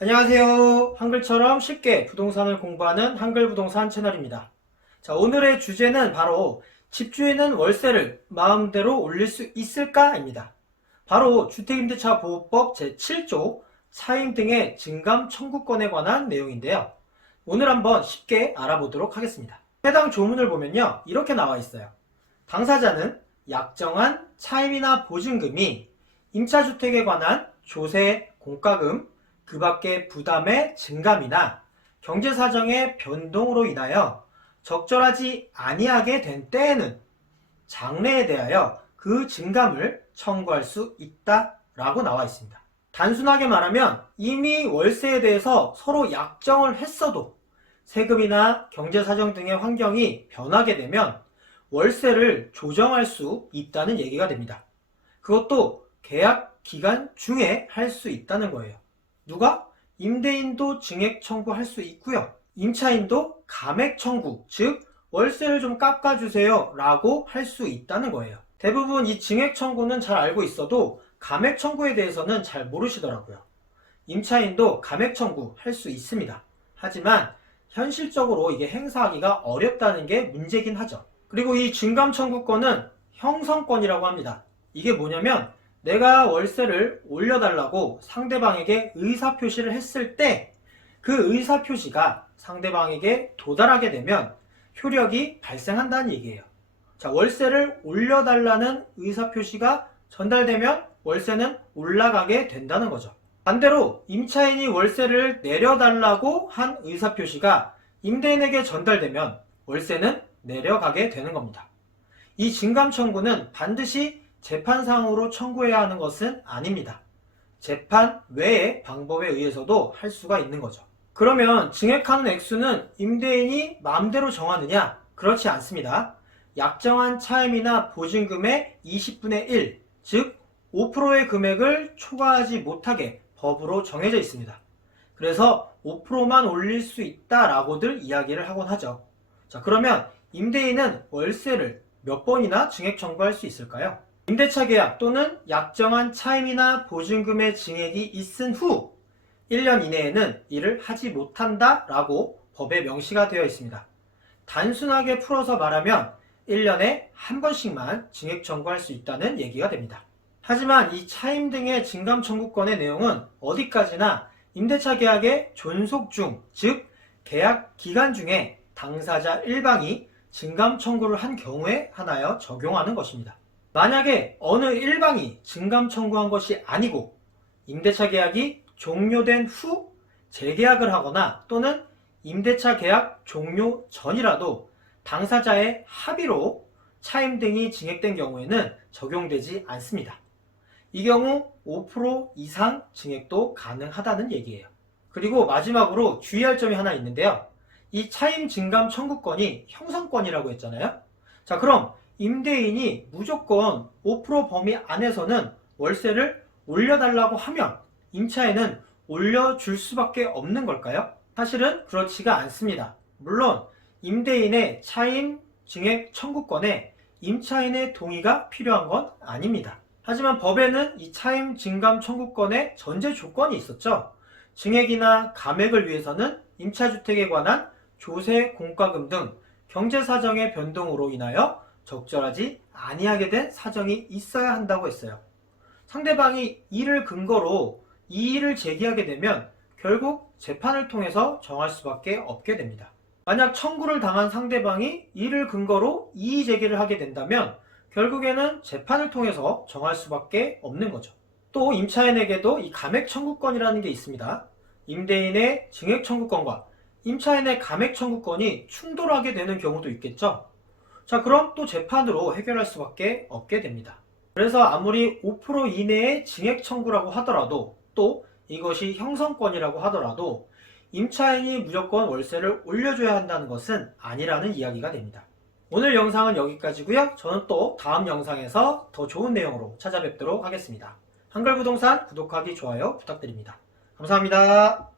안녕하세요. 한글처럼 쉽게 부동산을 공부하는 한글부동산 채널입니다. 자, 오늘의 주제는 바로 집주인은 월세를 마음대로 올릴 수 있을까입니다. 바로 주택임대차보호법 제7조 차임 등의 증감 청구권에 관한 내용인데요. 오늘 한번 쉽게 알아보도록 하겠습니다. 해당 조문을 보면요, 이렇게 나와 있어요. 당사자는 약정한 차임이나 보증금이 임차주택에 관한 조세, 공과금, 그 밖의 부담의 증감이나 경제사정의 변동으로 인하여 적절하지 아니하게 된 때에는 장래에 대하여 그 증감을 청구할 수 있다라고 나와 있습니다. 단순하게 말하면 이미 월세에 대해서 서로 약정을 했어도 세금이나 경제사정 등의 환경이 변하게 되면 월세를 조정할 수 있다는 얘기가 됩니다. 그것도 계약 기간 중에 할 수 있다는 거예요. 누가? 임대인도 증액 청구할 수 있고요. 임차인도 감액 청구, 즉 월세를 좀 깎아주세요 라고 할 수 있다는 거예요. 대부분 이 증액 청구는 잘 알고 있어도 감액 청구에 대해서는 잘 모르시더라고요. 임차인도 감액 청구 할 수 있습니다. 하지만 현실적으로 이게 행사하기가 어렵다는 게 문제긴 하죠. 그리고 이 증감 청구권은 형성권이라고 합니다. 이게 뭐냐면 내가 월세를 올려달라고 상대방에게 의사표시를 했을 때 그 의사표시가 상대방에게 도달하게 되면 효력이 발생한다는 얘기예요. 자, 월세를 올려달라는 의사표시가 전달되면 월세는 올라가게 된다는 거죠. 반대로 임차인이 월세를 내려달라고 한 의사표시가 임대인에게 전달되면 월세는 내려가게 되는 겁니다. 이 증감 청구는 반드시 재판상으로 청구해야 하는 것은 아닙니다. 재판 외의 방법에 의해서도 할 수가 있는 거죠. 그러면 증액하는 액수는 임대인이 마음대로 정하느냐? 그렇지 않습니다. 약정한 차임이나 보증금의 20분의 1, 즉 5%의 금액을 초과하지 못하게 법으로 정해져 있습니다. 그래서 5%만 올릴 수 있다라고들 이야기를 하곤 하죠. 자, 그러면 임대인은 월세를 몇 번이나 증액 청구할 수 있을까요? 임대차 계약 또는 약정한 차임이나 보증금의 증액이 있은 후 1년 이내에는 이를 하지 못한다 라고 법에 명시가 되어 있습니다. 단순하게 풀어서 말하면 1년에 한 번씩만 증액 청구할 수 있다는 얘기가 됩니다. 하지만 이 차임 등의 증감 청구권의 내용은 어디까지나 임대차 계약의 존속 중, 즉 계약 기간 중에 당사자 일방이 증감 청구를 한 경우에 한하여 적용하는 것입니다. 만약에 어느 일방이 증감 청구한 것이 아니고 임대차 계약이 종료된 후 재계약을 하거나 또는 임대차 계약 종료 전이라도 당사자의 합의로 차임 등이 증액된 경우에는 적용되지 않습니다. 이 경우 5% 이상 증액도 가능하다는 얘기예요. 그리고 마지막으로 주의할 점이 하나 있는데요. 이 차임 증감 청구권이 형성권이라고 했잖아요. 자, 그럼 임대인이 무조건 5% 범위 안에서는 월세를 올려달라고 하면 임차인은 올려줄 수밖에 없는 걸까요? 사실은 그렇지가 않습니다. 물론 임대인의 차임 증액 청구권에 임차인의 동의가 필요한 건 아닙니다. 하지만 법에는 이 차임 증감 청구권에 전제 조건이 있었죠. 증액이나 감액을 위해서는 임차주택에 관한 조세, 공과금 등 경제사정의 변동으로 인하여 적절하지 아니하게 된 사정이 있어야 한다고 했어요. 상대방이 이를 근거로 이의를 제기하게 되면 결국 재판을 통해서 정할 수밖에 없게 됩니다. 만약 청구를 당한 상대방이 이를 근거로 이의 제기를 하게 된다면 결국에는 재판을 통해서 정할 수밖에 없는 거죠. 또 임차인에게도 이 감액 청구권이라는 게 있습니다. 임대인의 증액 청구권과 임차인의 감액 청구권이 충돌하게 되는 경우도 있겠죠. 자, 그럼 또 재판으로 해결할 수밖에 없게 됩니다. 그래서 아무리 5% 이내의 증액 청구라고 하더라도 또 이것이 형성권이라고 하더라도 임차인이 무조건 월세를 올려줘야 한다는 것은 아니라는 이야기가 됩니다. 오늘 영상은 여기까지고요. 저는 또 다음 영상에서 더 좋은 내용으로 찾아뵙도록 하겠습니다. 한글부동산 구독하기, 좋아요 부탁드립니다. 감사합니다.